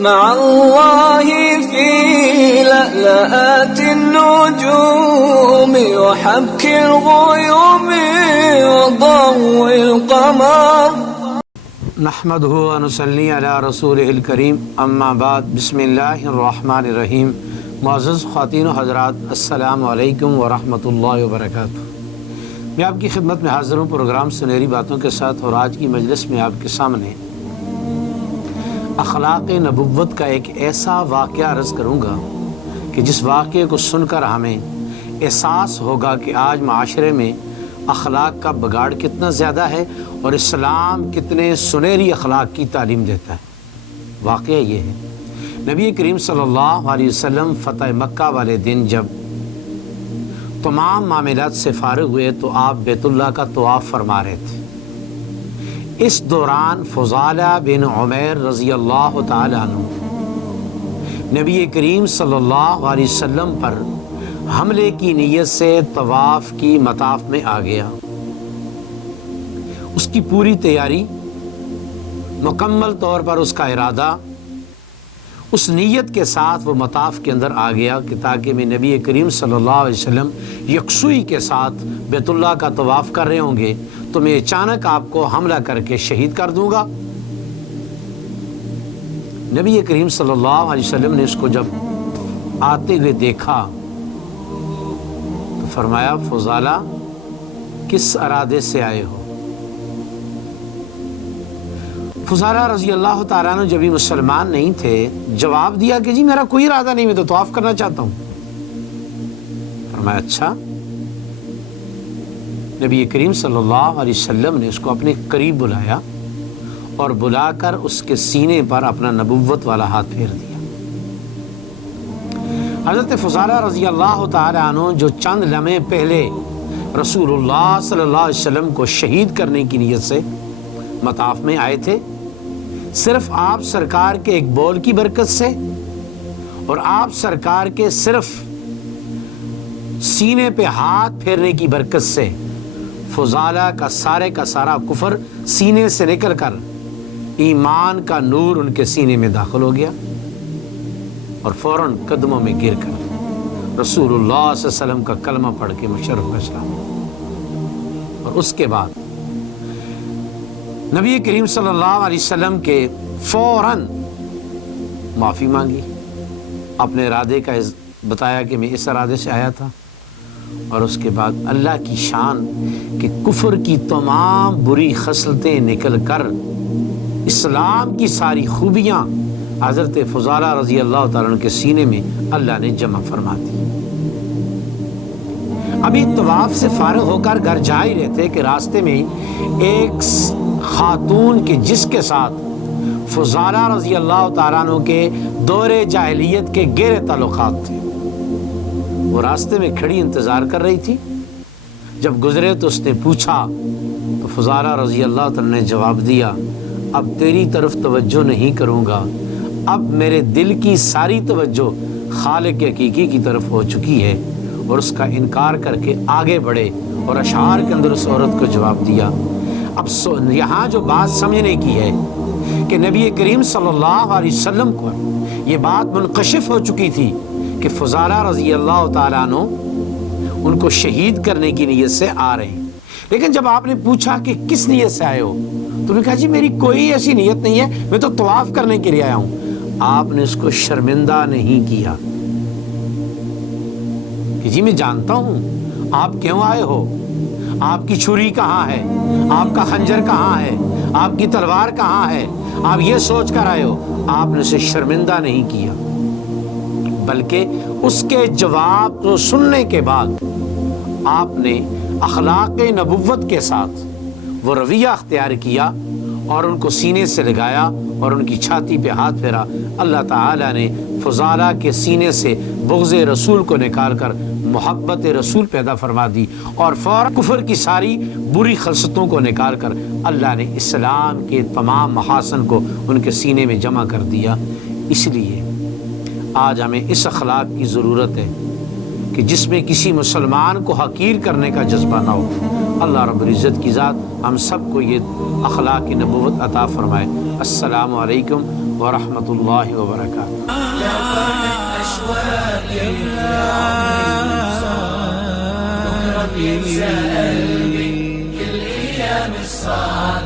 مع الله في لألآت النجوم وحبك الغيوم وضوء القمر نحمده ونصلي على رسوله الكريم اما بعد بسم اللہ الرحمن الرحیم۔ معزز خواتین و حضرات، السلام علیکم ورحمۃ اللہ وبرکاتہ۔ میں آپ کی خدمت میں حاضر ہوں پروگرام سنہری باتوں کے ساتھ، اور آج کی مجلس میں آپ کے سامنے اخلاق نبوت کا ایک ایسا واقعہ عرض کروں گا کہ جس واقعے کو سن کر ہمیں احساس ہوگا کہ آج معاشرے میں اخلاق کا بگاڑ کتنا زیادہ ہے اور اسلام کتنے سنہری اخلاق کی تعلیم دیتا ہے۔ واقعہ یہ ہے، نبی کریم صلی اللہ علیہ وسلم فتح مکہ والے دن جب تمام معاملات سے فارغ ہوئے تو آپ بیت اللہ کا طواف فرما رہے تھے۔ اس دوران فضالہ بن عمیر رضی اللہ تعالی عنہ نبی کریم صلی اللہ علیہ وسلم پر حملے کی نیت سے طواف کی مطاف میں آ گیا۔ اس کی پوری تیاری، مکمل طور پر اس کا ارادہ، اس نیت کے ساتھ وہ مطاف کے اندر آ گیا کہ تاکہ میں نبی کریم صلی اللہ علیہ وسلم یکسوئی کے ساتھ بیت اللہ کا طواف کر رہے ہوں گے تو میں اچانک آپ کو حملہ کر کے شہید کر دوں گا۔ نبی کریم صلی اللہ علیہ وسلم نے اس کو جب آتے ہوئے دیکھا تو فرمایا، فضالہ کس ارادے سے آئے ہو؟ فضالہ رضی اللہ تعالیٰ عنہ جب بھی مسلمان نہیں تھے جواب دیا کہ جی میرا کوئی ارادہ نہیں، میں تو طواف کرنا چاہتا ہوں۔ فرمایا اچھا۔ نبی کریم صلی اللہ علیہ وسلم نے اس کو اپنے قریب بلایا اور بلا کر اس کے سینے پر اپنا نبوت والا ہاتھ پھیر دیا۔ حضرت فضالہ رضی اللہ تعالیٰ عنہ جو چند لمحے پہلے رسول اللہ صلی اللہ علیہ وسلم کو شہید کرنے کی نیت سے مطاف میں آئے تھے، صرف آپ سرکار کے ایک بول کی برکت سے اور آپ سرکار کے صرف سینے پہ ہاتھ پھیرنے کی برکت سے فضالہ کا سارا کفر سینے سے نکل کر ایمان کا نور ان کے سینے میں داخل ہو گیا، اور فوراً قدموں میں گر کر رسول اللہ صلی اللہ علیہ وسلم کا کلمہ پڑھ کے مشرف کا اسلام۔ اور اس کے بعد نبی کریم صلی اللہ علیہ وسلم کے فوراً معافی مانگی، اپنے ارادے کا بتایا کہ میں اس ارادے سے آیا تھا، اور اس کے بعد اللہ کی شان کہ کفر کی تمام بری خصلتیں نکل کر اسلام کی ساری خوبیاں حضرت فضالہ رضی اللہ تعالیٰ عنہ کے سینے میں اللہ نے جمع فرما دی۔ ابھی طواف سے فارغ ہو کر گھر جا ہی رہے تھے کہ راستے میں ایک خاتون کے جس کے ساتھ فضالہ رضی اللہ تعالیٰ عنہ کے دور جاہلیت کے گہرے تعلقات تھے، وہ راستے میں کھڑی انتظار کر رہی تھی۔ جب گزرے تو اس نے پوچھا تو فضالہ رضی اللہ تعالیٰ نے جواب دیا، اب تیری طرف توجہ نہیں کروں گا، اب میرے دل کی ساری توجہ خالق حقیقی کی طرف ہو چکی ہے، اور اس کا انکار کر کے آگے بڑھے اور اشعار کے اندر اس عورت کو جواب دیا۔ اب یہاں جو بات سمجھنے کی ہے کہ نبی کریم صلی اللہ علیہ وسلم کو یہ بات منکشف ہو چکی تھی کہ فضالہ رضی اللہ تعالیٰ عنہ ان کو شہید کرنے کی نیت سے آ رہے ہیں، لیکن جب آپ نے پوچھا کہ کس نیت سے آئے ہو تو انہوں نے کہا جی میری کوئی ایسی نیت نہیں ہے، میں تو طواف کرنے کے لیے آیا ہوں۔ آپ نے اس کو شرمندہ نہیں کیا کہ جی میں جانتا ہوں آپ کیوں آئے ہو، آپ کی چھری کہاں ہے، آپ کا خنجر کہاں ہے، آپ کی تلوار کہاں ہے، آپ یہ سوچ کر آئے ہو۔ آپ نے اسے شرمندہ نہیں کیا، بلکہ اس کے جواب کو سننے کے بعد آپ نے اخلاق نبوت کے ساتھ وہ رویہ اختیار کیا اور ان کو سینے سے لگایا اور ان کی چھاتی پہ ہاتھ پھیرا۔ اللہ تعالیٰ نے فضالہ کے سینے سے بغض رسول کو نکال کر محبت رسول پیدا فرما دی، اور فوراً کفر کی ساری بری خصلتوں کو نکال کر اللہ نے اسلام کے تمام محاسن کو ان کے سینے میں جمع کر دیا۔ اس لیے آج ہمیں اس اخلاق کی ضرورت ہے کہ جس میں کسی مسلمان کو حقیر کرنے کا جذبہ نہ ہو، اللہ رب العزت کی ذات ہم سب کو یہ اخلاق نبوت عطا فرمائے۔ السلام علیکم ورحمۃ اللہ وبرکاتہ۔ كل أيام الصلاة